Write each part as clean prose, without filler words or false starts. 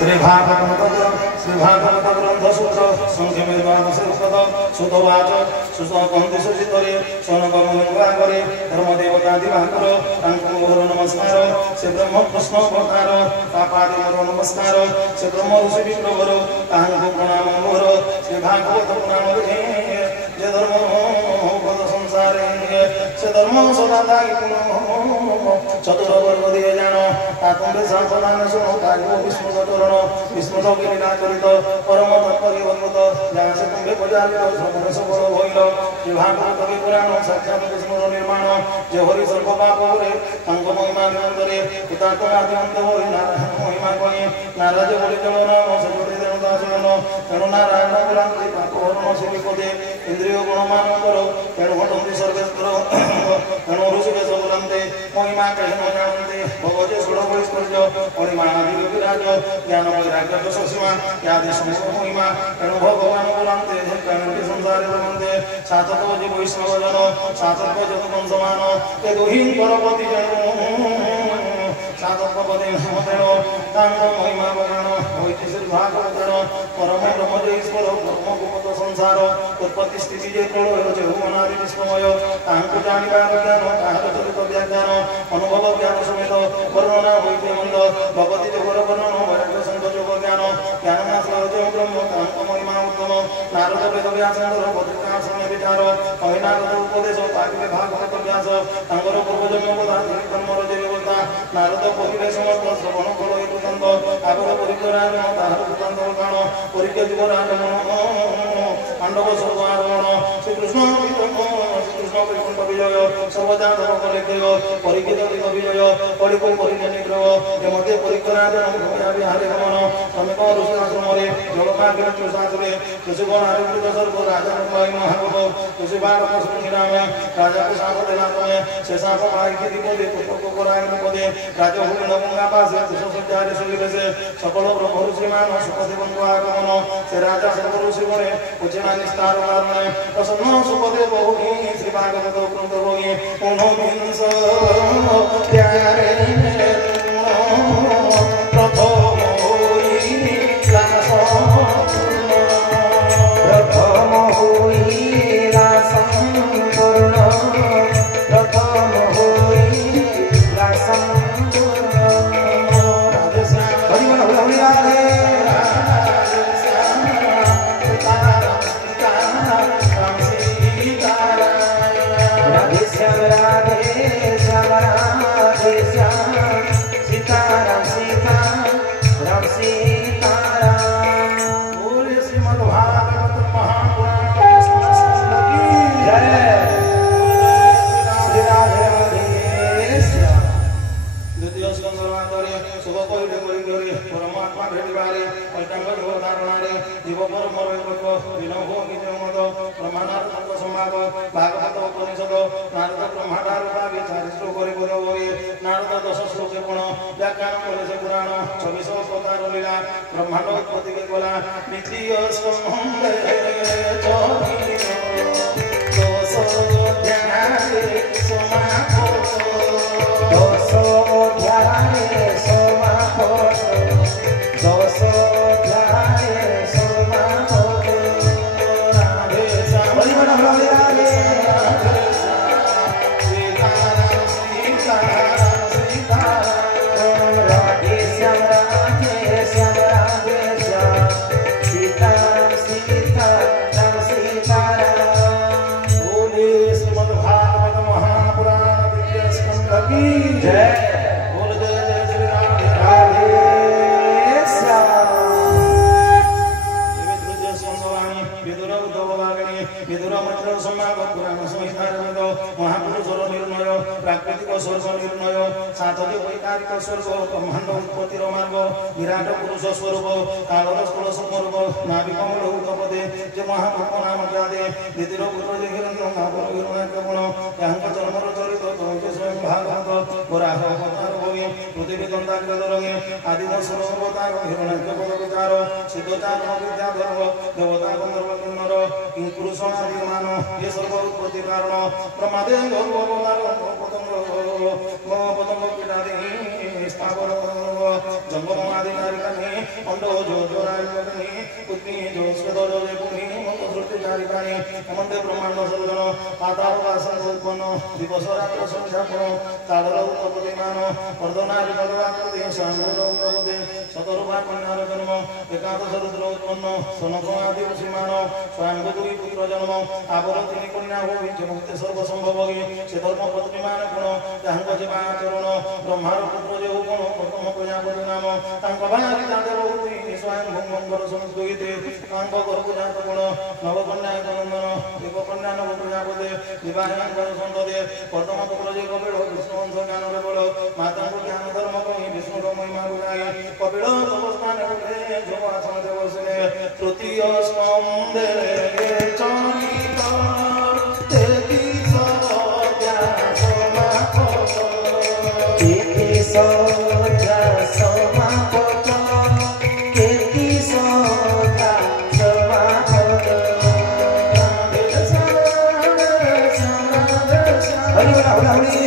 श्रीभागवत ग्रंथ सूत्र संख्यमेवाद श्रीपद सुतवाच सुसकंति सुचितरे सनकमुनिवागरे धर्मदेवता दिवाकर तांको मोर नमस्कार से ब्रह्म कृष्ण अवतार पापादि मोर नमस्कार से ब्रह्म ऋषि विप्रवर तांको प्रणाम मोर श्रीभागवत पुराण जे धर्म पद संसारे से धर्म सदा चतुर्वर्ग दिए जान आत्मे साधनान सुनो कार्य विष्णु चरण विष्णु लीलाचरित परम तत्परिवर्त जहाँ से तुम्हें बजारित श्रवण सफल भइल विभागवत पुराण साक्षात विष्णुर निर्माण जे हरि सर्व पाप रे अंग महिमा निरंतरे पितात्मादि अंत होई नारायण महिमा कहि नाराज बोली चलन सजोड़ी देवता शयन तेणु नारायण बुलांति पाप हरण से विपदे इंद्रिय गुणमान करो तेणु घटंति सर्वेश्वर तेणु ऋषिकेश बुलंते महिमा कहि न जानते भगवते षोडश स्पर्श परिमाणादि विराज ज्ञान वैराग्य दशसीमा यादि समूह महिमा तेणु भगवान बुलंते तेणु संसारे बुलंते सातत्व जी वैष्णव जन सातत्व जगत समान ते दोही परपति जन सातत्व पदे तेण तांग महिमा बगान होइति श्री भागवतन परम ब्रह्म जे ईश्वर ब्रह्म गुप्त संसार उत्पत्ति स्थिति जे प्रलय जे भुवनादि विश्वमय तांको जानिबार ज्ञान ताहार चरित व्याख्यान अनुभव ज्ञान समेत वर्णना होइति मंद भगवती जोगर वर्णन वैराग्य संत जोग ज्ञान ज्ञानाश्रय जो ब्रह्म तांको महिमा उत्तम नारद वेद व्यासंकर बद्रिकाश्रम विचार अहिनागत उपदेश पागिले भागवत व्यास तांगर पूर्वजन्म पदार्थ कर्मर जे व्यवस्था नारद पहिले समस्त श्रवण फल हेतुदंड आगर परिकरायण ताहार वृत्तांत गान परिचय जुगराज पांडव सर्वारोहण श्रीकृष्ण वैकुंठ विजय सर्वजा धर्म लेखय परिचित दिग विजय कलिको परिजन निग्रह ये मध्य परिकरायण विहारे गमन श्रमिक ऋषि आश्रम जलपाग्र तुषाचरे ऋषिगण आरोग्य सर्व राजा महागव ऋषि बालक श्रीराम राजा को साप देला तमे से साप भाई की पदे पुष्प कोराय पदे राजा हुए नगंगा पास कुशसज्जारे से सकल ब्रह्म ऋषिमान सुखदेवन को आगमन से राजा सर्व ऋषि गणे उच्चना निस्तार कारण प्रसन्न सुखदेव होई श्री भागवत ग्रंथ होई उन्होंने प्यारे भागवत उपनिषद नारद ब्रह्मांडारूपा विचार श्लोक नारद 10 श्लोक व्याख्यान करे से पुराण 26 अवतार लीला ब्रह्मांड उत्पत्ति के बोला नित्य संबंध प्राकृतिक स्वर्ग निर्णय सातदे वैकारिक स्वर्ग ब्रह्मांड उत्पत्तिर मार्ग विराट पुरुष स्वरूप कालर स्थूल स्वरूप नाभिकमल उत्पदे जे महापुरुष नाम जादे द्वितीय पुत्र जे हिरण्य महापुर हिरण्यक गुण यहां जन्मर चरित तो स्वयं भागवत वराह अवतार होई पृथ्वी दंडाग्र रंगे आदि दशर अवतार हिरण्यक पद विचार सिद्धचार विद्या धर्म देवता गंधर्व किन्नर पुरुष आदि मान ये सर्व उत्पत्ति कारण ब्रह्मदेव अवतार पतंग पीठादि पावर जंगम आदि नारिकानि अंडो जो जोरायकनि पुत्री जो स्वेदो जो पुनि मत श्रुति नारिकानि हेमंते ब्रह्मांड सर्जन पाताल वासन उत्पन्न दिवस रात्र संध्यापन काल उत्पत्तिमान वर्धनारि भगवाकृति शांगो उत्पत्ति शतरूपा कन्यार जन्म एकादश रुद्र उत्पन्न सनक आदि ऋषिमान स्वयं दुई पुत्र जन्म आवर तीन कन्या हो विजमुक्ते सर्वसंभवी से धर्म पत्नीमान गुण तांक जीवाचरण ब्रह्मार पुत्र जे गुण प्रथम प्रजापति नाम तांक भाई जाते बहुति स्वयं भूमंगर संस्कृते तांक गर्भ जात गुण नव कन्या नंदन एक कन्या नव प्रजापति विवाहांकर संतते प्रथम पुत्र जे कपिल विष्णु वंश ज्ञान बल माता ज्ञान धर्म कहि विष्णु महिमा गुणाय कपिल तपस्नान करे जो आसन देवसने तृतीय स्कंदे चरिता तेति सत्या समापत तेति सत्या समापत तेति सत्या समापत हरि हरि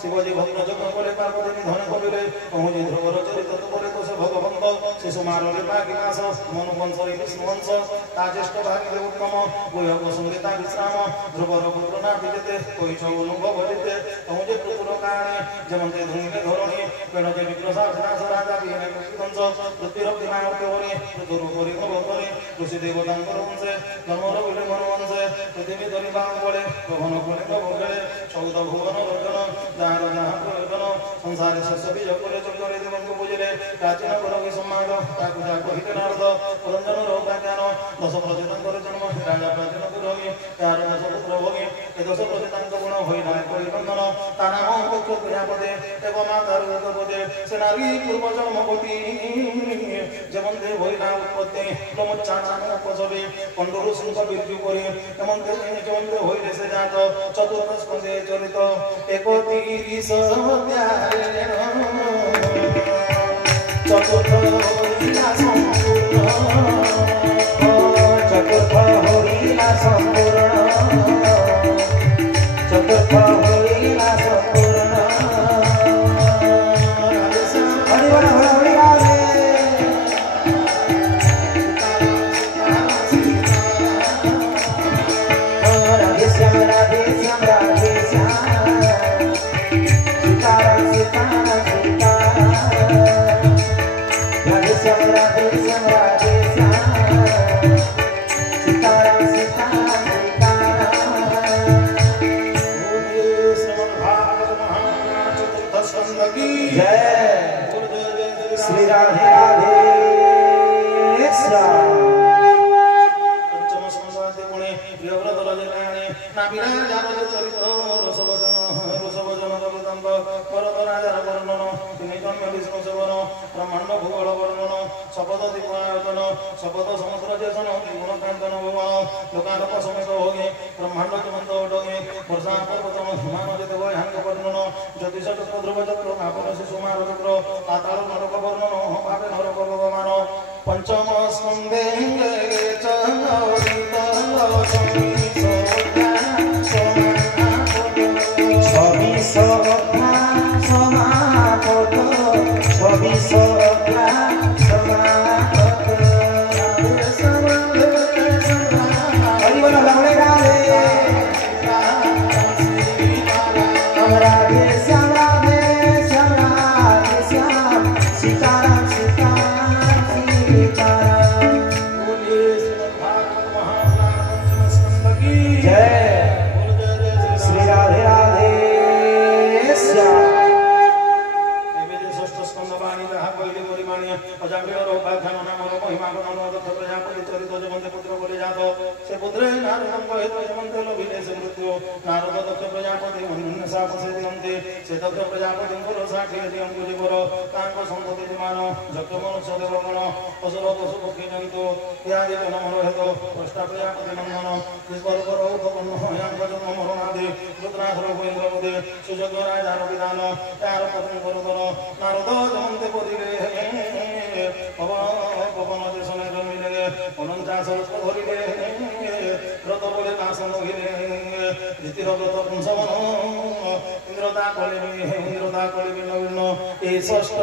शिवजी भक्त जग्न कले पार्वती निधन करिले पहुँची ध्रुवर चरित करे तो से भगवंत शिशु मारले बाकी मास मनु वंशरे विष्णु वंश ता ज्येष्ठ भागी उत्तम गुह संगीता विश्राम ध्रुवर पुत्र नाति जेते कोई छौ अनुभव जेते पहुँचे पुत्र काणे जमते धूमे धरणी पेण जे विप्रसाद नाश राजा विहने वंश पृथ्वी मार्ग होने ऋतु रूपरी भव करे ऋषि देवतांकर वंशे धर्मर विले मन वंशे पृथ्वी धरि बाण बळे गहन कोणे भव गळे 14 भुवन रचन दार जहाँ प्रयोजन संसार शस्य बीज करे चक्रे दिवंग पूजिले प्राचीन परगी सम्मान ताकु जाको हितनार्थ पुरंजन रोगा ज्ञान दश प्रचेतंकर जन्म राजा प्राचीन पुरोगी त्यार दश पुत्र भोगी ए दश प्रचेतंक गुण होई नाय परिबंधन तानाम पुत्र प्रजापते एवं माता रुद्रपते सेनारी पूर्व जन्मपति जमन्ते होई ना उत्पत्ति लोमच्चानाम उपसवे पंडुरु सिंह बिरजु करे जमन्ते होई से जात चतुर्थ स्कंदे चरित एकोतीस चतुर्थ होइला संपूर्ण चतुर्थ होइला संपूर्ण हरि बोल हरि राधे राधे श्याम राधे श्याम राधे श्याम सीताराम सीताराम सीताराम राधे श्याम राधे श्याम राधे श्याम सीताराम सीताराम जय श्री राधे राधे श्याम पंचम संवादे गुणे प्रियव्रत रजनाने नाबिना जागल चरित रसवजन रघुतंब भरत राजा वर्णन तिनि जन्म विष्णु सेवन ब्रह्मांड भूगोल वर्णन शपथ दीपायतन शपथ समुद्र जेसन गुणकांतन भुवन लोकालोक समेत होगे ब्रह्मांड जमंत ओडगे वर्षा पर्वत हिमान जते वयांक वर्णन ज्योतिष चक्र ध्रुव चक्र आपन शिशुमार चक्र पाताल नरक वर्णन भावे नरक भगवान पंचम स्कंदे ବାଣୀ ଯାହା କହିଲେ ପରିମାଣୀ ଅଜାମିଳର ଉପାଖ୍ୟାନ ନାମର ମହିମା ଗଣନ ଦକ୍ଷ ପ୍ରଜାପତି ଚରିତ ଜମନ୍ତେ ପୁତ୍ର ବୋଲି ଜାତ ସେ ପୁତ୍ରେ ନାରଦଙ୍କ ହେତୁ ଜମନ୍ତେ ଲୋଭିଲେ ସେ ମୃତ୍ୟୁ ନାରଦ ଦକ୍ଷ ପ୍ରଜାପତି ଅନ୍ୟ ସାପ ସେ ଦିଅନ୍ତି ସେ ଦକ୍ଷ ପ୍ରଜାପତିଙ୍କର ଷାଠିଏ ଦିଅଙ୍କୁ ଜୀବର ତାଙ୍କ ସନ୍ତତି ବିମାନ ଯଜ୍ଞ ମନୁଷ୍ୟ ଦେବଗଣ ଅସୁର ପଶୁ ପକ୍ଷୀ ଜନ୍ତୁ ଇତ୍ୟାଦି ଜନମର ହେତୁ ପୃଷ୍ଠା ପ୍ରଜାପତି ନନ୍ଦନ ଈଶ୍ୱର ଉପକର୍ଣ୍ଣ ୟାଙ୍କ ଜନ୍ମ ମରଣାଦି ରୁଦ୍ରାଧର ଗୋଇନ୍ଦ୍ରପଦେ ସୁଯୋଗ୍ୟ ରାଜାର ବିଧାନ ତାର ପତ୍ନୀ କରୁଦର ନାରଦ ଜମନ୍ତେ ପଦିରେ ପବନ ଦେଶନେ ଜନ୍ମିଲେ ଅନଞ୍ଚାଶ ଧରିଲେ ବ୍ରତ বলে নাশন হইলে দ্বিতীয় ব্রত পুংসবন ইন্দ্রতা কলিবি নবীন এই ষষ্ঠ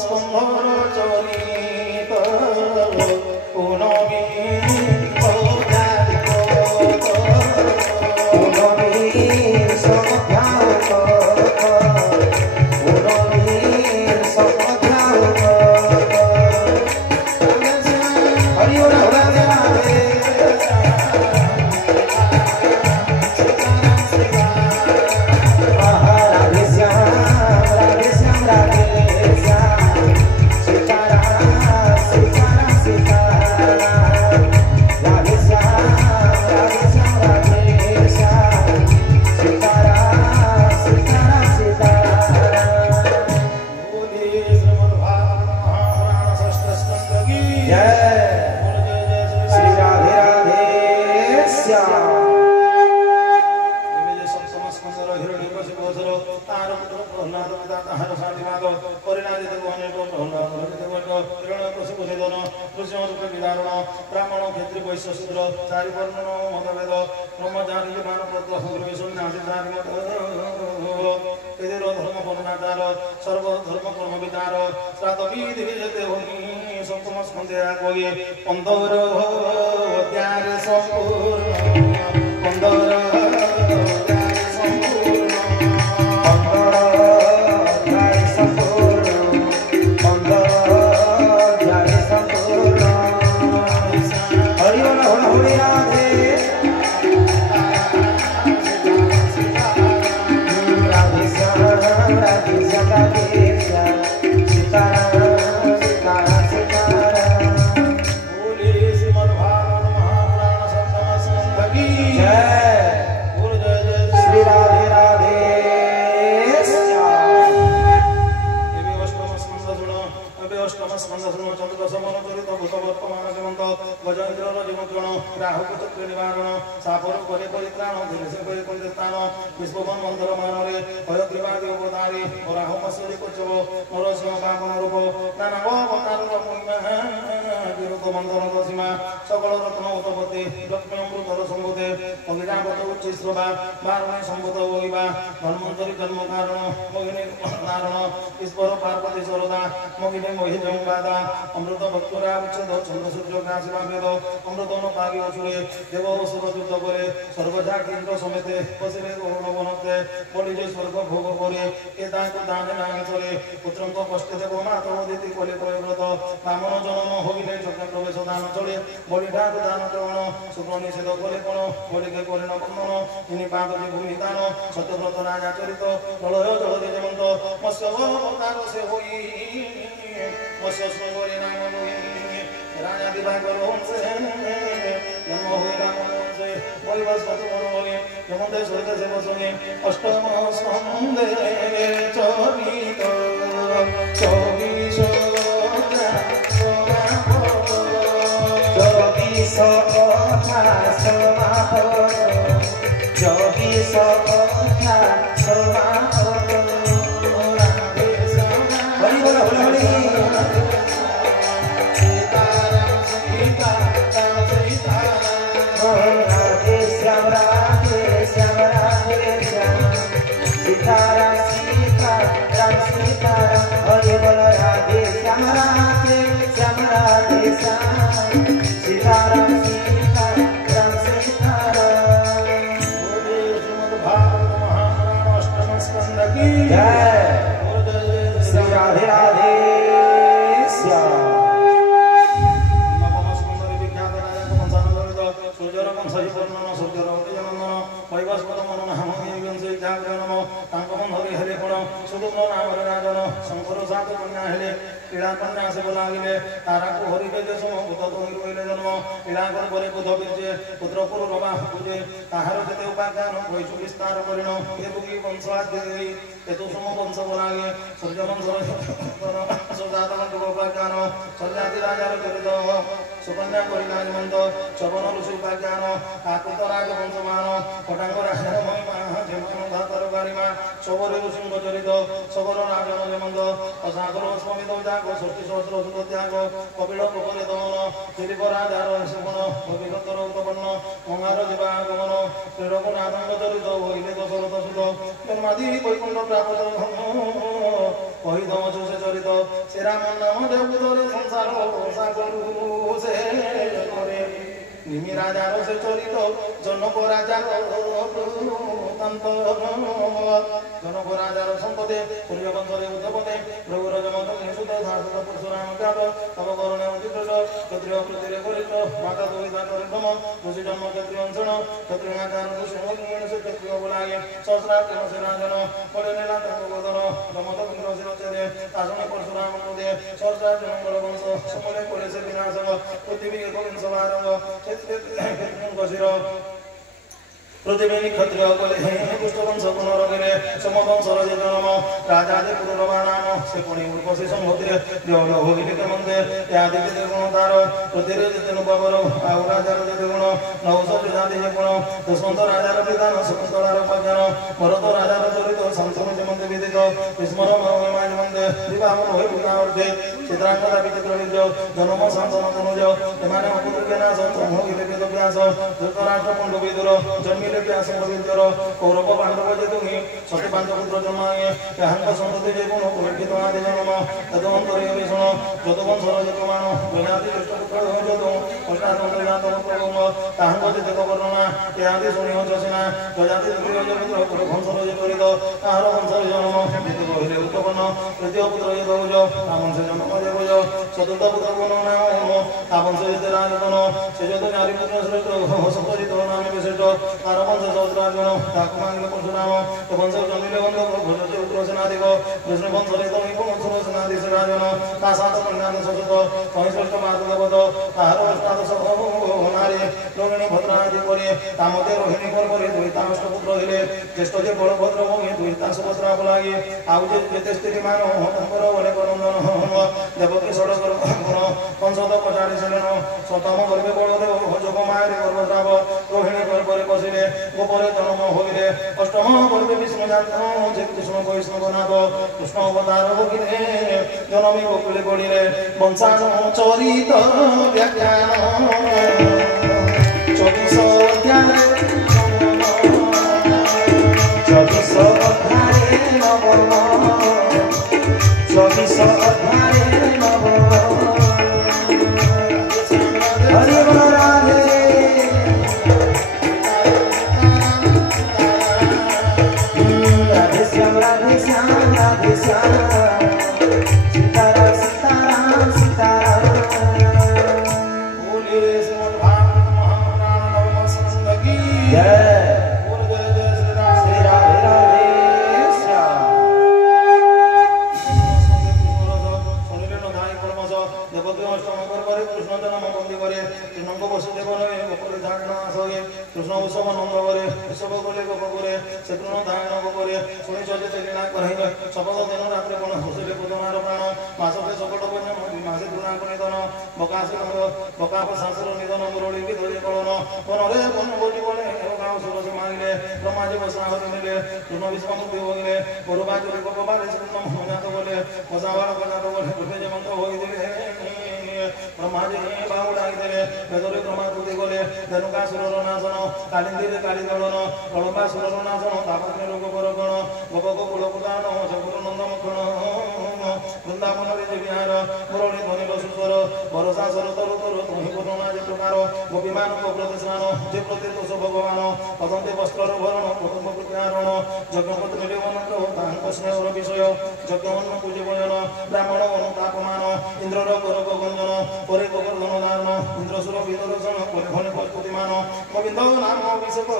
স্কন্ধর চরিত कन्या हेले इड़ा कन्या से बोलागिले तारा को हरिके जे सम बुध तोहिर होइले जन्म इड़ा कर परे बुध बीजे पुत्र पुर रवा पूजे ताहार जते उपाख्यान होइछु विस्तार करिण हे बुगी वंशाद्य एतु सम वंश बोलागे सूर्य वंश सदात मंत्र उपाख्यान सन्याति राजार चरित सुकन्या परिणाम मंद चवन ऋषि उपाख्यान काकुत राज वंशमान कटांग राजा महिमा जेमन धातर गारिमा सबरे ऋषि चरित सबर राजन जमंद असागर स्वामी जाग षष्ठी सहस्र सुत त्याग कपिल प्रपरे दमन दिलीप राजार सेवन भगीरथर उत्पन्न मंगार जीवा गमन श्रीरघुनाथंग चरित वैले दशरथ सुत जन्मादि वैकुंठ प्राप्त कही दम से चरित श्री राम नाम देवपुतरे संसार सागर से निमि राजार से चरित जनक राजार जनक राजार संपदे सूर्यवंशरे उद्धपते रघुरजमत सुत शाश्वत परशुराम ख्यात तव करुणे अतिकृत क्षत्रिय कृतिरे गरिष्ठ माता दुहिता चरितम ऋषि जन्म क्षत्रिय अंशण क्षत्रियाचार ऋषि से क्षत्रिय बोलागे सहस्राक्षण से राजन पड़े नीला तंग गोदर जमत इंद्र शिरचेदे तासने परशुराम कृते सहस्राक्षण वंश समले कोले से विनाशंग पृथ्वी एक विंश गशिर पृथ्वी क्षत्रिय कले पुष्टवंश पुनरगिरे समवंश रजे जन्म राजादि पुरुरवा नाम से पुणी उर्वशी संहतिरे देवल होगिलिके मंदे यादिति देवगुणतार पृथ्वीरे जितेन बाबर आउ राजार जते गुण नवस जाति गुण दुष्मंत राजार विधान शकुन्तलार उपाख्यान भरत राजार चरित शांतनु जमंते विदित विस्मर महिमा जमंते विवाह होय पुतावर्धे चित्रांगदा विचित्र विज जन्म शांतनु तनुज एमाने अपुरुके नाश मोहिले वेद व्यास धृतराष्ट्र पंडु विदुर जन्मिले व्यास रविंद्र कौरव पांडव जे तुम्ही सती पांचपुत्र जन्माये याहंक संतति जे गुण कुलक्षित आदि जन्म तदवंतरे विष्ण जदवंशर जतमान जनादि दृष्टपुत्र जदो अष्टादंतनाथन प्रभुम ताहंक जे जग वर्णना यादि सुनिह जसिना जजाति द्वितीय जे पुत्र कुलवंशर जे चरित ताहार वंशर जन्म जितु कहिले उत्पन्न तृतीय पुत्र जे दौज तावंश जन्म जे भज चतुर्थ पुत्र गुण नाम तावंश जे राजगण से जत नारी पुत्र श्रेष्ठ सपरित नाम विशिष्ट वंश सहस्रार्जुन ताकु मांगले परशुराम तो वंश जन्मिले वंश भजते उत्तरसेनाधिक विष्णु वंशरे उत्तरसेनाधि राजन ता सात कन्यान ससुत कहिष्ठ मातृवत ताहार अष्टादश नारी रोहिणी भद्रादि करे तामते रोहिणी पर्वरे दुईता अष्टपुत्र हेले ज्येष्ठ जे बलभद्र भूमि दुईता सुभद्रा बोलागे आउ जे जेते स्त्री मान तंकर बले नंदन देवकी षडकर गुण पंचद पचाड़ी सेन सतम गर्भे बलदेव जोग मायरे गर्भस्राव रोहिणी गर्भरे बसिले गोपरे जन्म होइले अष्टम गर्भे विष्णु जात जे कृष्ण वैष्णवनाथ कृष्ण अवतार होगिले जन्मी गोकुले पड़िले वंशानु चरित व्याख्यान 24 अध्याय 24 अध्याय नवम 24 अध्याय नवम हरि बोल राधे राधे श्याम राधे श्याम राधे श्याम सीताराम सीताराम सीताराम बोलिए श्रीमद् भागवत महापुराण नवम स्कंद की जय बोल जय जय श्री राम राधे राधे श्याम सुनिले नधाई परमस देवकी अष्टम करे कृष्ण जन्म बंदी करे कृष्ण वसुदेव गोपरे धारण आसगे कृष्ण उत्सव नंद करे उत्सव बोले गोप करे से कृष्ण धारण करे शुणी चलित लीला करे शपथ दिन रात्रि कोण हसिले पुतनार प्राण मासके सकट बन्य मासे तृणाक निधन बकासे बकाप शास्त्र निधन मुरली की धरे कलन वनरे वन बोली बोले गाँव सुरस मांगिले ब्रह्माजी बसाहर मिले कृष्ण विश्वामुक्ति होगिले गुरुबाचुरी गोपाले कृष्ण मनात बोले बसावार बनात बोले कृष्ण जमंत होइदिले ब्रह्माजी बाहुलागिदेले बेदरे ब्रह्माकृति गले धनुकासुरर नाशन कालिंदीरे कालीदलन कलम्बासुरर नाशन तापज्ञ लोक परगण गोपक कुलपुराण जगुरु नंदमुखण वृंदावन रे विहार मुरली ध्वनि वसुस्वर भरोसा सरतर तर तुहि पूर्णना जे प्रकार गोपीमान को प्रतिस्नान जे प्रतितोष भगवान पदंते वस्त्र भरण कुटुंब कृत्यारण यज्ञपति मिले अनंत तांक स्नेहर विषय यज्ञवन पूज्य भजन ब्राह्मण अनुतापमान इंद्रर करक गंजन परे गोवर्धन धारण इंद्रसुर विदर्शन परिभन प्रस्तुतिमान गोविंद नाम अभिषेक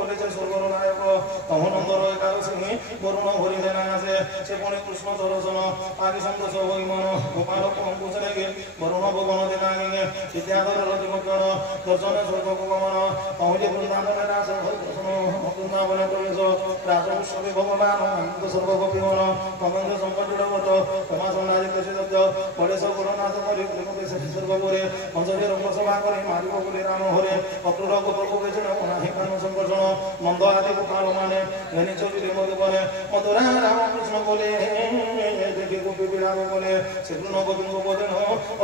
বলে যে স্বর্গর নায়ক তমনন্দর একাদশী বরুণ হরিণে না আসে সে পুনে কৃষ্ণ দর্শন আগে সন্তোষ বৈমন গোপাল অঙ্কুশ নেগে বরুণ ভগবান দিনাগে ইত্যাদর রজগণ দর্শনে স্বর্গ গমন অহুজে বৃন্দাবনে রাস দর্শন বৃন্দাবনে প্রবেশ রাজ উৎসবে ভগবান অনন্ত সর্বগোপীমন কমন্দ সংকটবত তোমা সন্ন্যাজিত সিদ্ধ বলে সগুণনাথ করে প্রেমকে সর্ব করে অঞ্চলে রঙ্গসভা করে মারিব বলে রাম হরে অক্রুর গোপক গেছিল অনাহিকান সংকর্ষণ মন্দ আদি গোপাল মানে ঘেনি চলিলে মধুবনে মধুরা রামকৃষ্ণ বলে দেবী গোপী বিরাম বলে শ্রীকৃষ্ণ গোবিন্দ বোধেন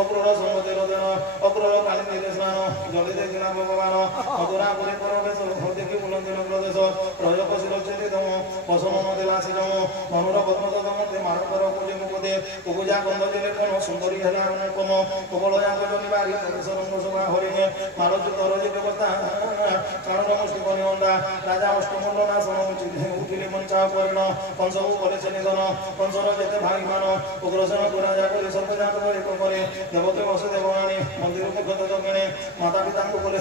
অক্রুর সঙ্গতের দেন অক্রুর কালী নির্দেশমান জলে দেখিনা ভগবান মধুরা করে পরবেশ দেখি বুলন্দিন প্রদেশ প্রয়োগ শিরোচ্ছেদি দম বসন দেবাসী দম মনুর পদ্মত মধ্যে মানবর পূজে মুপদে উপজা গন্ধ জলে কোন সুন্দরী হেলা অনুপম কবলয়াঙ্গ জনিবারি প্রদেশ রঙ্গসভা হরিণে মালযুক্ত রজি ব্যবস্থা চারণ মুষ্টি বনিয়ন্দা রাজা অষ্টমল্ল না সমুচিত উঠিলে মঞ্চা পরিণ কংসবু করেছে নিধন কংসর যেতে ভাগিমান উগ্রসেন রাজা করে সর্বজাত করে করে দেবকে বসে দেবরানী মন্দির মুখত দক্ষিণে মাতা পিতাঙ্কু বলে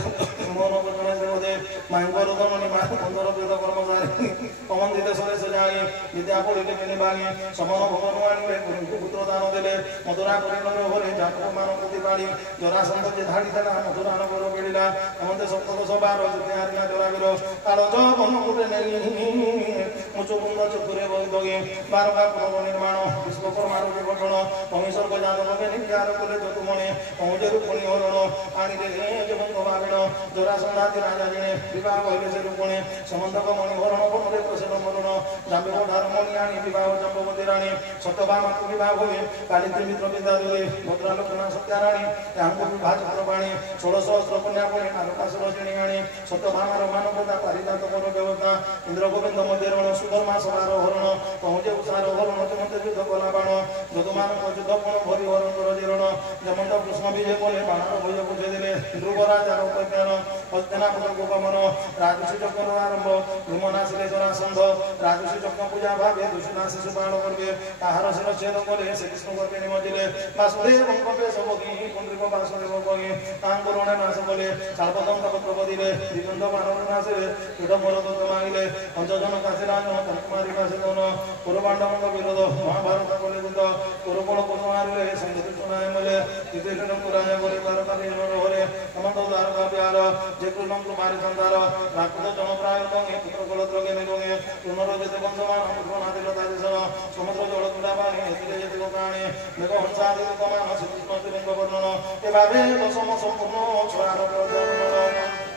মন বচনে দেবদে মাঙ্গ রোদননি মা বন্ধর বৃত কর্মচারী অমন্দিত সরে সজাই বিদ্যা পড়িলে মেনে ভাঙে সমন ভবন আনিলে পুত্র দান দিলে মধুরা করে নর হরে জাত মান প্রতি বাড়ি জরাসন্ধ যে ধাড়ি দেলা মধুরা নগর বেড়িলা আমাদের সপ্তদ সবার যদি হারিনা জরা বির কালো জবন করে নেই মুচুকুন্দ চতুরে বৈদগে বারবা প্রভ নির্মাণ বিশ্বকর্মার গঠন অমিশ্বর যাদবকে নির্যার করে যতুমনে অমুজের ফণি হরণ আনিলে জীবন ভাবিণ জরাসন্ধাতি রাজা জিনে বিবাহ হইলে সে রূপণে সমন্ধক মণি হরণ বনরে প্রসেন মরণ জাম্বিব ধারমণি আনি বিবাহ জম্ববতী রানী সত্যভামা বিবাহ হয়ে কালিন্দ্রী মিত্র বিদ্যা দুয়ে ভদ্রালোকনা সত্যারাণী আঙ্গু বিভাজ প্রবাণী 16 কন্যা করে নারকাসুর শ্রেণী আনি সত্যভামার মানবতা পারিজাত কর দেবতা ইন্দ্র গোবিন্দ মধ্যে রণ সুধর্মা সবার হরণ পৌঁছে উষার হরণ চমন্তে যুদ্ধ কলা বাণ যদুমান যুদ্ধ কোণ ভরি হরণ কর জীর্ণ যেমন কৃষ্ণ বিজয় বলে বাণার ভয় বুঝে দিলে ধ্রুবরাজার উপজ্ঞান হস্তেনাপুর গোপমন রাজসী চক্র আরম্ভ ভূমনাশিলে জরাসন্ধ রাজসী চক্র পূজা ভাবে দুষুনা শিশু পালন করবে তাহার শিরচ্ছেদ বলে শ্রীকৃষ্ণ করবে নিমজিলে বাসুদেব কবে সবগী পুন্ড্রিক বাসুদেব কগে তাঙ্গুরণে নাশ বলে সার্বদম তপত্র দিলে দ্বিগন্ধ বানর নাশিলে পীঠ মরদ মাগিলে পঞ্চজন কাছে রাজন কুমারী কাছে জন পুরপাণ্ডবঙ্গ বিরোধ মহাভারত বলে যুদ্ধ পুরপল কুমারে সংগীত শোনায় বলে তৃতীয় পুরায় বলে দ্বারকা নির্মল হরে সমন্ত দ্বারকা প্যার যে কৃষ্ণ কুমারী সন্তার রাক্ষস জনপ্রায় গঙ্গে পুত্র কুলদ্রগে নিগঙ্গে পুনর যেতে বন্ধমান পুত্রনাথিল তাদেশন সমুদ্র জল তুলাবাণী এদিকে যেতে গোকাণী মেঘ হংসাদি রূপমান শ্রীকৃষ্ণ তিলিঙ্গ বর্ণন এভাবে দশম সম্পূর্ণ ছড়ার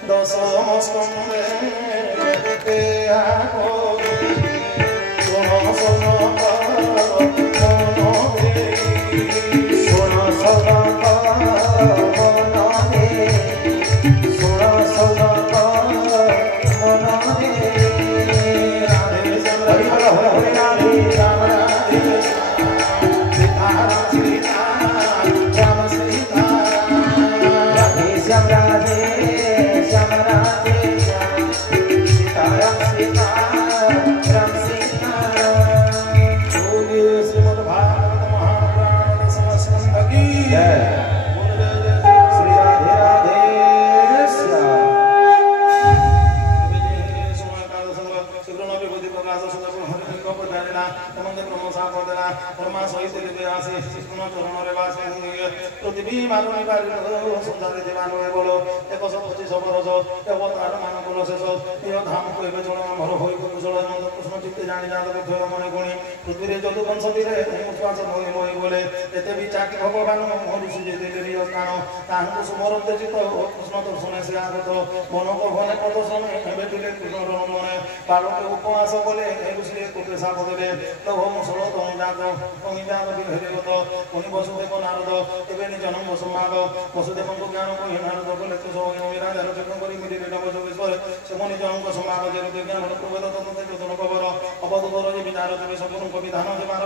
দশম স্কন্ধে ভগবান মহর্ষি যে দেবী স্থান তাহাଙ୍କୁ ସୁମରନ୍ତେ ଚିତ କୃଷ୍ଣ ଦର୍ଶନେ ସେ ଆଗତ ମନକ ଭନେ ପ୍ରଦର୍ଶନେ ବେଟିଲେ କୃଷ୍ଣ ରଣମନେ ବାଳକ ଉପବାସ କଲେ ଋଷି କୋଟେ ସାପ ଦେଲେ ତୋ ମୁସଳ ତମିଜାତ ବିହେରେ ଗତ ପୁଣି ବସୁଦେବ ନାରଦ ଏବେ ନିଜ ଜନ୍ମ ସମ୍ବାଦ ବସୁଦେବଙ୍କୁ ଜ୍ଞାନ କହି ନାରଦ କଲେ ତୁ ସବୁ ରାଜାର ଚକ୍ର କରି ମିଳିଲେ ନବ ଯୋଗେଶ୍ୱର ସେ ମୋ ନିଜ ଅଙ୍କ ସମ୍ବାଦ ଯେ ଜ୍ଞାନ ପ୍ରଭେଦ ତମତେ ଯୋଜନ କବର ଅବଧୂତର ଯେ ବିଚାର ଦେବେ ସବୁଙ୍କ ବିଧାନ ଯେ ବାର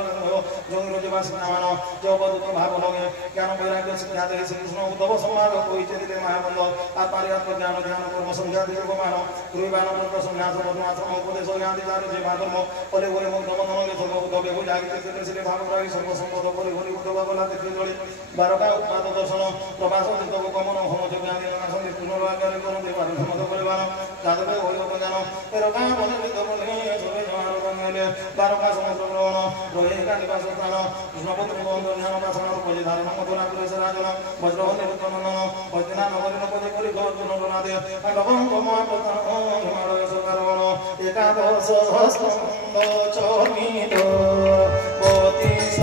ଜଙ୍ଗିର ଯେ ବାସିନାମାନ ଯେ ଅବଧୂତ ଭାବ ଲଗେ জ্ঞান বৈরাগ্য শিক্ষা দেয় শ্রীকৃষ্ণ উদ্ধব সম্মাদ কইতে দিলে মায়াবন্ধ আত্মারি আত্মজ্ঞান ধ্যান কর্ম সংজ্ঞা দিলে গোমান গুরুবান মন্ত্র সন্ন্যাস বর্ণাশ্রম উপদেশ জ্ঞাতি যার যে ধর্ম বলে বলে মন্ত্র বন্ধনকে সর্ব উদ্ধবে জাগিতে শ্রী ভাব রাগি সর্বসম্পদ পরি হরি উদ্ধব বলা দেখে জড়ি ବାରକା ଉତ୍ପାଦ ଦର୍ଶନ ପ୍ରବାସ ତୀର୍ଥକୁ ଗମନ ହୋମ ଯଜ୍ଞାଦି ଆସନ୍ତି ପୁନର୍ବାକ୍ୟରେ କରନ୍ତି ପାରସମତ ପରିବାର ଯାଦବେ ବୈଗତ ଜ୍ଞାନ ତେରକା ବନିତ ବୋଲି ସବେ ଜମାର ବନେଇଲେ ବାରକା ସମୁଦ୍ର ଗ୍ରହଣ ରହି ନିବାସ ସ୍ଥାନ କୃଷ୍ଣପୁତ୍ର ଧ୍ୟାନ ପାଷାଣ ପଜି ଧାରଣ ମଥୁରା ପୁରେଶ ରାଜନ ବଜ୍ର ନିରୁଦ୍ଧ ନନ୍ଦନ ବୈଦିନା ନଗରୀନ ପଜି କରି ଗର୍ଜୁନ ରଣାଦେ ତାଣ୍ଡବଙ୍କ ମହାପ୍ରଧାନ ହିମାଳୟ ସରକାର ଗଣ ଏକାଦଶ ସ୍କନ୍ଦ ଚମିତ ବତିଶ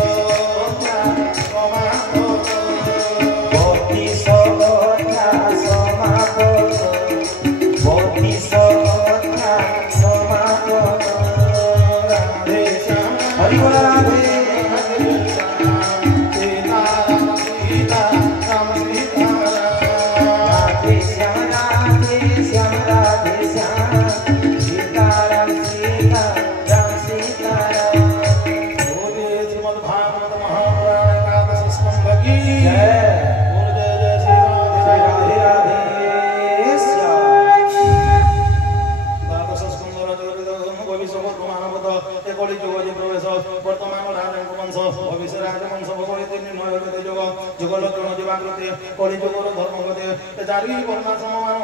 কলিযুগর ধর্মগতে চারি বর্ণা সমমান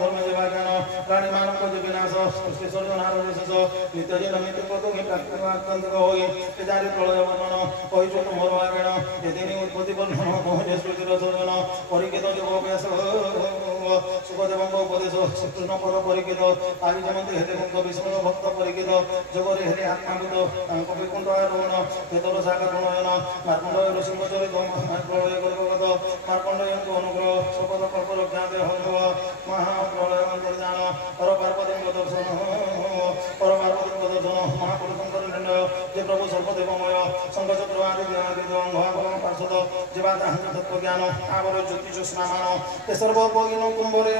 ধর্ম জীবাজ্ঞান প্রাণী মানব বিনাশ সৃষ্টি সর্জনার বিশেষ নিত্য যে নিত্য প্রতি প্রাকৃতিক হই চারি প্রলয় বর্ণন কৈচুত মোর আজ্ঞান এদিন উৎপত্তি বর্ণন বহুজে শ্রুতির সর্জন পরিচিত যোগ ব্যাস সুখদেবঙ্গ উপদেশ শ্রীকৃষ্ণ পদ পরিচিত আদি যেমন হেতে মুক্ত বিষ্ণু ভক্ত পরিচিত যোগরে হেরে আত্মাবিত তাঙ্ক বৈকুণ্ঠ আরোহণ তেতর সাগর প্রণয়ন মার্কণ্ড ঋষিঙ্গ চরিত প্রলয় গর্ভগত মার্কণ্ডয়ঙ্ক অনুগ্রহ শপথ কল্পর জ্ঞাতে হন্ভ মহাপ্রলয় অন্তর্জান পর পার্বতীঙ্গ দর্শন মহাপুরুষঙ্কর নির্ণয় যে প্রভু সর্বদেবময় শঙ্খচক্র আদি পার্শ্বদ জীবাদাহঙ্ক তত্ত্বজ্ঞান আবর জ্যোতিষ স্নামান তে সর্বজ্ঞ কুম্ভরে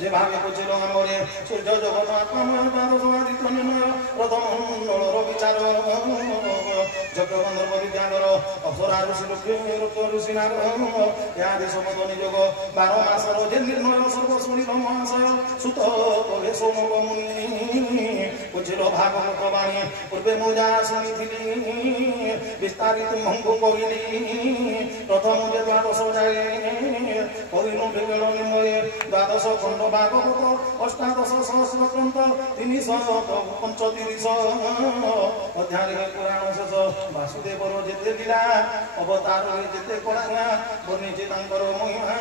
যে ভাবে বুঝিল আমরে সূর্য জগৎ আত্মাময় দ্বাদশ আদিত্য নির্ণয় প্রথম মণ্ডলর বিচার যজ্ঞ গন্ধর্ব বিদ্যাধর অপ্সরা ঋষি নাগ ইয়াদি সমত নিযোগ 12 মাসর যে নির্ণয় সর্বশরীর মহাশয় সুত কহে সোমগ মুনি বুঝিল ভাগবত বাণী পূর্বে মু যাহা শুনিছিলি বিস্তারিত মঙ্গু কহিলি প্রথম যে দ্বাদশ যায় কহিনু বিবেল নির্ণয়ে দ্বাদশ খণ্ড ভাগবত অষ্টাদশ সহস্র গ্রন্থ 335 অধ্যায়ে পুরাণ শেষ বাসুদেবর যেতে লীলা অবতার যেতে কড়া বর্ণিছে তাঙ্কর মহিমা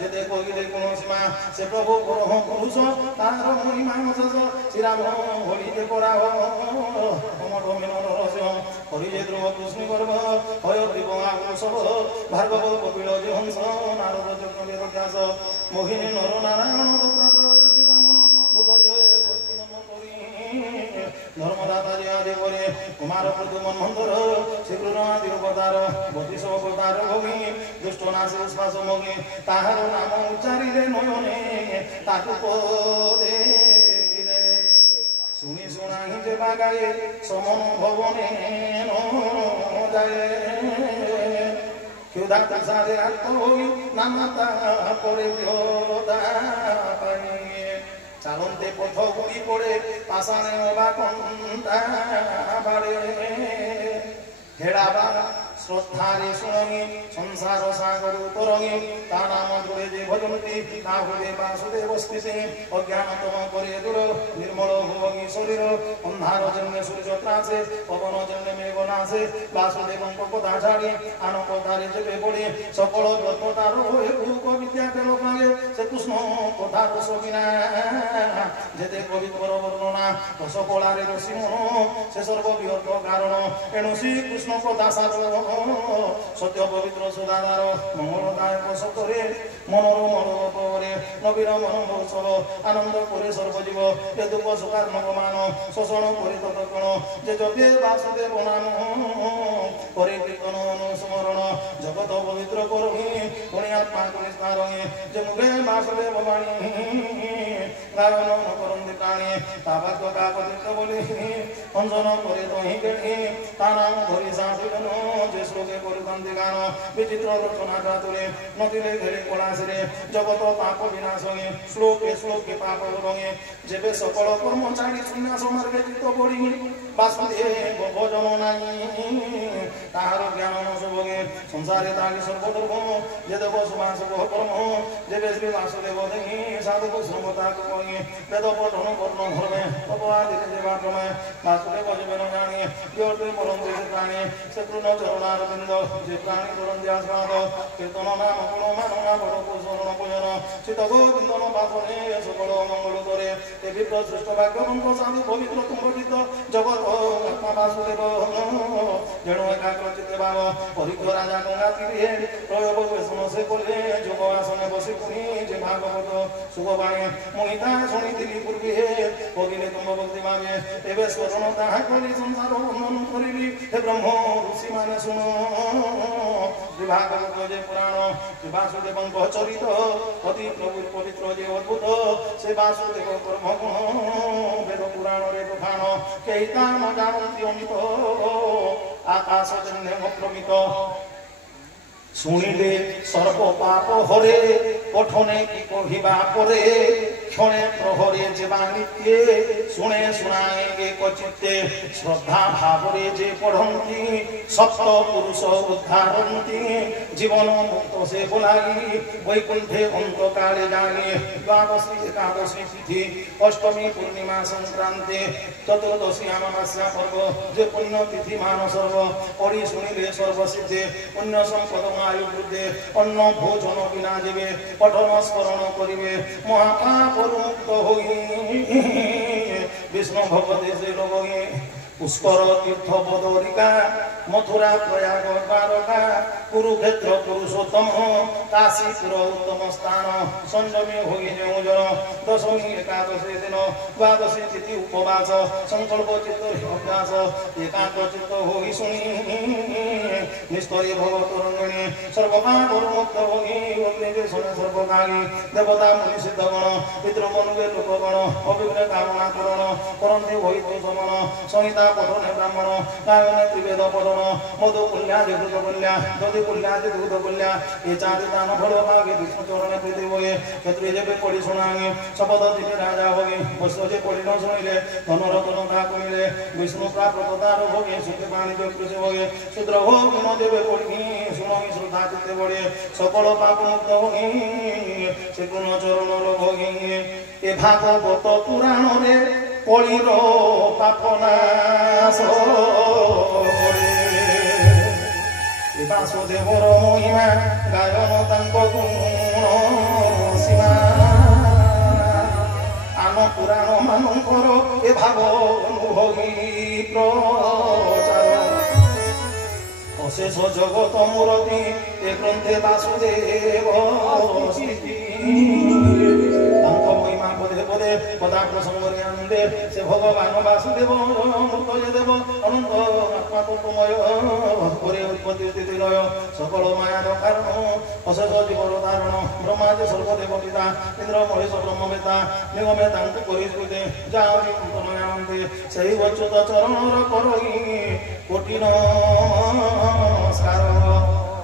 যেতে কহিলে কোন সীমা সে প্রভু পরম পুরুষ তার মহিমা শেষ শ্রীরাম হরিতে করা অমর মিলন রহস্য হরিজে ধ্রুব কৃষ্ণ গর্ভ ভয় দিব সব ভার্গব কপিল যে হংস নারদ যজ্ঞ বেদ ব্যাস মোহিনী নর নারায়ণ বুধ যে ধর্মদাতা যে আদি করে কুমার প্রদ্যুম্ন মন্থর শ্রীকৃষ্ণ আদি অবতার 32 অবতার ভূমি দুষ্ট নাশে শ্বাস মগি তাহার নাম উচ্চারিলে নয়নে তাকু পদে শুনি শুনাহি যে বাগায়ে সমন ভবনে যায় ক্ষুধা তুষারে আত্ম হই নামাতা পরে বিহদা পাই চালন্তে পথ গুড়ি পড়ে পাশানে অবা কণ্ঠা বাড়ে হেড়াবা শ্রদ্ধারে শুনি সংসার সাগর তরঙ্গে তা নাম জুড়ে যে ভজনতি না হলে বাসুদেব স্থিতি অজ্ঞানতম করে দূর নির্মল ভোগী শরীর অন্ধার জন্মে সূর্য ত্রাসে পবন জন্মে মেঘ নাশে বাসুদেবঙ্ক কথা ছাড়ি আনক তারে চেপে পড়ে সকল ব্রততার হয়ে রূপ বিদ্যা পেল কালে সে কৃষ্ণ কথা রস বিনা যেতে পবিত্র বর্ণনা রস কলারে রসি মন সে সর্ববৃহৎ কারণ এণু শ্রীকৃষ্ণ কথা সার সত্য পবিত্র সুদাদার মঙ্গলদায়ক শব্দরে মনোর মনোপরে নবীর মনোৎসব আনন্দ করে সর্বজীব এ দুঃখ সুখার ভগবান শোষণ করে ততক্ষণ যে জপে বাসুদেব নাম করে কীর্তন অনুস্মরণ জগত পবিত্র করহি পুଣି আত্মা করে স্নারণে যে মুখে বাসুদেব বাণী গায়ন করন্তি প্রাণী তা ভাগ্য কাকৃত বলি অঞ্জন করে তহি কেণি তা নাম ধরি সাঁতুলন যে শ্লোকে করুকান্তি গান বিচিত্র রচনা চাতুরে নদীরে ঘেরে কলাশিরে জগত পাপ বিনাশ হয়ে শ্লোকে শ্লোকে পাপ রঙে যেবে সকল কর্মচারী সন্ন্যাস মার্গে চিত্ত পড়ি বাসুদেব ভজন নাই তাহার জ্ঞান নশোভোগে संसारे ताकि सर्वधर्म जे देव सुभाष कर्म जेबे श्री वासुदेव देही साधु श्रमता कहि वेद पठन वर्ण धर्मे अपवाद देवाक्रमे वासुदेव जेबे न जानी योर्ते मरंते प्राणी शत्रुन चरणारविंद जे प्राणी करंदे आस्वाद कीर्तन नाम गुण मानना बड़ कुशरण पूजन चित गोविंदन पाथने सकल मंगल करे ए विप्र श्रेष्ठ भाग्यवंत साधु पवित्र कुंभित जगत आत्मा वासुदेव जेणु एकाग्र चित्ते भाव परीक्ष राजा गंगा तीरे प्रयोग वेषण से बोले जोग आसने बसी पुनी जे भागवत सुखबाणी मोहिता शुणी पूर्वी कहिले तुम भक्ति मागे एवं स्मरण ताहा कली संसार वर्णन करिली हे ब्रह्म ऋषि माने शुण विभागवत जे पुराण जे वासुदेव चरित अति प्रभु पवित्र जे अद्भुत से वासुदेव कर्म गुण वेद पुराण रे कथान केहि ताम जानन्ति अमित आकाश जन्य प्रमित शुणिले सर्व पाप हरे पठने की कहिबा परे क्षणे प्रहरे जेबा नित्ये शुणे शुणाएंगे क्वचित्ते श्रद्धा भावरे जे पढ़ंती सप्त पुरुष उद्धारंती जीवन मुक्त से बोलाई वैकुंठे अंत काले जाने द्वादशी एकादशी तिथि अष्टमी पूर्णिमा संक्रांति चतुर्दशी अमावास्या पर्व जे पुण्य तिथि मान सर्व पढ़ी शुणिले सर्वसिद्धे पुण्य संपद आयु वृद्धे अन्न भोजन बिना जीवे पठन स्मरण करिवे महापाप मुक्त होई विष्णु भगवती से लोगी पुष्कर तीर्थ बदरिका मथुरा प्रयाग द्वारका कुरुक्षेत्र पुरुषोत्तम काशीपुर उत्तम स्थान संयमी होई जो जन दशमी एकादशी दिन द्वादशी तिथि उपवास संकल्प चित्त अभ्यास एकांत चित्त होई शुणी निष्ठय भगवत रंगणी सर्वपाप मुक्त होई अग्निवेशन सर्वकाली देवता मुनि सिद्धगण पितृमनुगे लोकगण अभिघ्न कामना करण करन्ति होई तो समन संहिता पठने ब्राह्मण गायने त्रिवेद पठन मधु कुल्या जगृत कुल्या दधि कुल्या दूध कुल्या ये चारि दान फल मागे विष्णु चरण प्रीति होए क्षत्रिय जेबे पढ़ी शुणांगे शपथ दिने राजा होगे वैश्य जे पढ़ी न शुणिले धन रत्न ताकु मिले विष्णु प्राप्त पदार भोगे सुख वाणिज्य कृषि होगे शूद्र हो गुण जेबे पढ़ी शुणांगे श्रद्धा चित्ते बढ़े सकल पाप मुक्त होगे से गुण चरण भोगे ए भागवत पुराण रे कलिर पाप नाश वासुदेवर महिमा गायन तांक गुण सीमा आम पुराण मानकर ए भाव अनुभवी प्रचार अशेष जगत मूर्ति ए ग्रंथे वासुदेव स्थिति महिमा पदे पदे पदा प्रसंग आनंदे से भगवान वासुदेव मृत देव अनंत आत्मा तत्वमय करे उत्पत्ति स्थिति लय सकल मायार कारण अशेष जीवर धारण ब्रह्मा जे सर्वदेव पिता इंद्र महेश ब्रह्मवेता निगमे तांकु परिस्कृते जाहि अंतनयान्ते सही अच्युत चरणर करई कोटि नमस्कार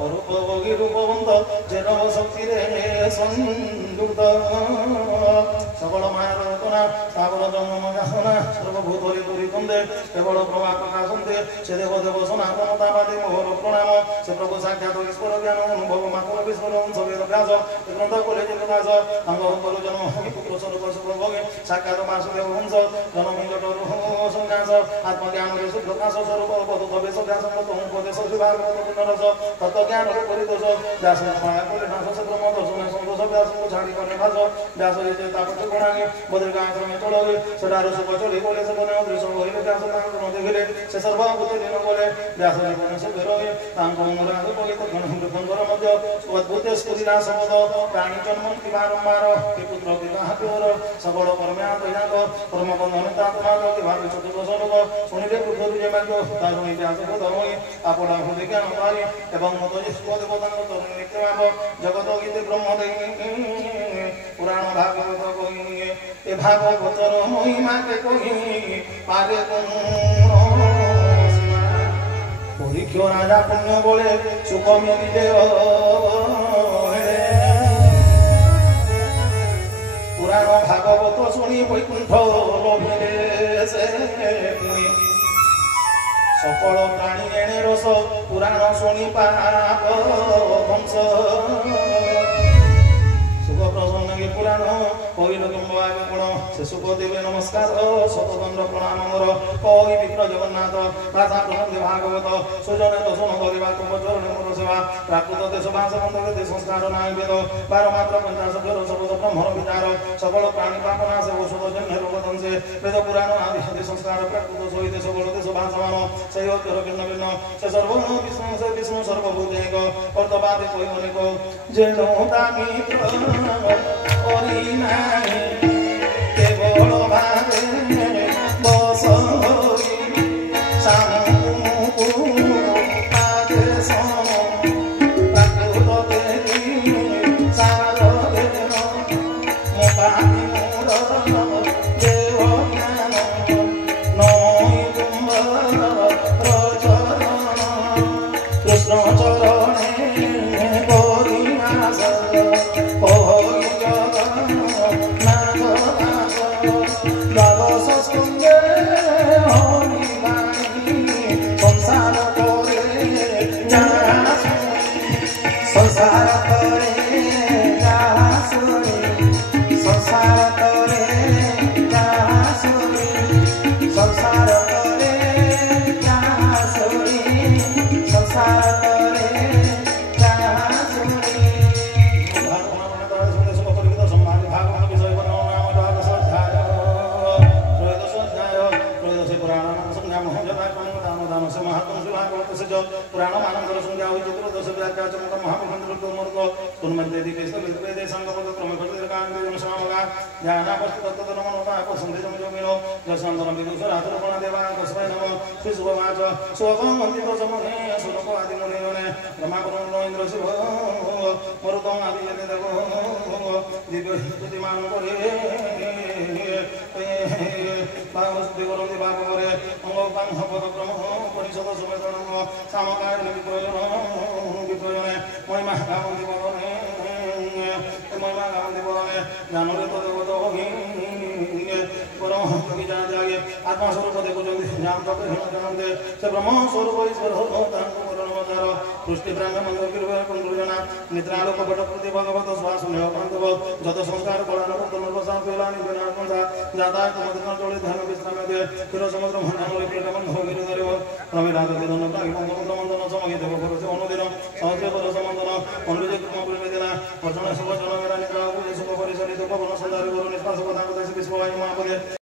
रूप भोगी रूपवंत जे नव शक्ति रे संयुक्त सकल मायर रचना स्थावर जन्म जासना सर्वभूत रे कुंदे केवल प्रभा प्रकाशन्ते से देव देव सनातन तावादे मोहर प्रणाम से प्रभु साक्षात ईश्वर ज्ञान अनुभव मात्र विश्वर वेद व्यास ग्रंथ कले जे प्रकाश अंग पर जन्म पुत्र स्वरूप सुख भोगे साक्षात वासुदेव वंश जन्म जटर संज्ञास आत्मज्ञान रे शुद्ध प्रकाश स्वरूप बधु भवेश व्यास तम उपदेश विभागवत पुनरस तत्व ज्ञान परिदोष व्यास माया कोले नाश सक्रम दर्शन संतोष व्यास को छाड़ी करने भाष व्यास जे तापत गुणांगे बद्रिका आश्रमे चलोगे सदार सुख चली बोले सबने दृश्य होइले व्यास तांक न देखिले से सर्वभूत दिन बोले व्यास जीवन से बेरोगे तांक अनुराग बोले तो गण मृदंगर मध्य अद्भुत स्फुरिला शब्द प्राणी जन्म की बारंबार के पुत्र पिता हाथोर सबल परमे आत्मयाग परम बंधन तात्मा के भाव चतुर्दश लोक सुनिले बुद्ध जे मार्ग तारणी व्यास बोध होई आपड़ा हृदय ज्ञान पाई एवं मत देवतांग तरुण नित्य जगत गीते ब्रह्म पुराण भागवत कही ए भागवतर महिमा के कही पारे परीक्ष राजा पुण्य बोले सुख मिले पुराण भागवत शुणी वैकुंठ लोभिले से সকল প্রাণী এনে রস পুরাণ শুনি পাপ বংশ সুখ প্রসন্ন পুরাণ কহিল তুম্বাগ গুণ সে সুখ দেবে নমস্কার শতদণ্ড প্রণাম মর কহি বিপ্র জগন্নাথ ভাষা প্রবন্ধে ভাগবত সুজনে দর্শন করিবা তুম চরণে মোর সেবা প্রাকৃত দেশ ভাষা বন্ধ সংস্কার নাই বেদ বার মাত্র পঞ্চাশ শব্দ ব্রহ্মর বিচার সকল প্রাণী পাপনা সে ঔষধ জন্য রোগ দংশে বেদ পুরাণ আদি সংস্কার প্রাকৃত সহিত সকল দেশ ভাষামান সেই অক্ষর ভিন্ন ভিন্ন সে সর্ব বিষ্ণু সর্বভূতেক অর্থবাদে কই অনেক যেন তামিত্র করি নাই কেবল ভাবে বস হই সামুকু আদেশ প্রাকৃত দেবী সার দেন মোপানি মূর দেব জ্ঞান নমই তুম্ব রচরণ কৃষ্ণ চরণে করি আস संसार करे जहाँ सुनी संसार करे जहाँ सुनी संसार करे जहाँ सुनी संसार करे जहाँ सुनी भागवत विषय नाम द्वादश अध्याय त्रयोदश त्रयोदशी पुराण संज्ञा दान से महात्म भागवत से जो पुराण मानंदर संज्ञा हुई चतुर्दश व्याख्या महापुरुष मूर्ख कुन्मते दिवेश वेदे संगपद क्रमकृत कांदे जनसामगा ज्ञानापस्थित तत्तनमनोता संदेशम जोगिनो जसंदरम विदुषर आतुरपण देवा तस्मै नमः श्री शुभवाच शुभं वन्दित समने सुलोक आदि मुनिने ब्रह्माकुरुनो इंद्र शिव मरुतं आदि यते देवो दिव्य स्तुतिमान करे बावस्ति करन्ति बागवरे अंगोपां हपद ब्रह्म परिषद सुमेतनं सामकाय विप्रयोजने महिमा गावन्ति बलने महिमा गावन्ति बलने ज्ञानरे तदेवतो परम कवि जागे आत्मा स्वरूप देखुଛନ୍ତି ज्ञान तत्व जानते से ब्रह्म स्वरूप ईश्वर तांको परमकार पृष्ठि ब्रह्म मंत्र गिरवे कुंडुजना निद्रालोक पटप्रति भगवत श्वास नियमंतव जत संस्कार कलान तनुर्वसा पेलानि विनाशंसा जाता तमदन जोड़े ध्यान विश्राम दे फिर समुद्र मंडल प्रेमन हो गिरि दरेव प्रविराग दिनन प्रागि मंदन समगे देव परसे अनुदिन सहस्र पर समंदन अनुजे कृपा पुरमेदिना वर्षण सुभ जन मेरा निद्रा सुख परिसरित पवन सुंदर गुरु निष्पास पदांग देश विश्ववायु महापदे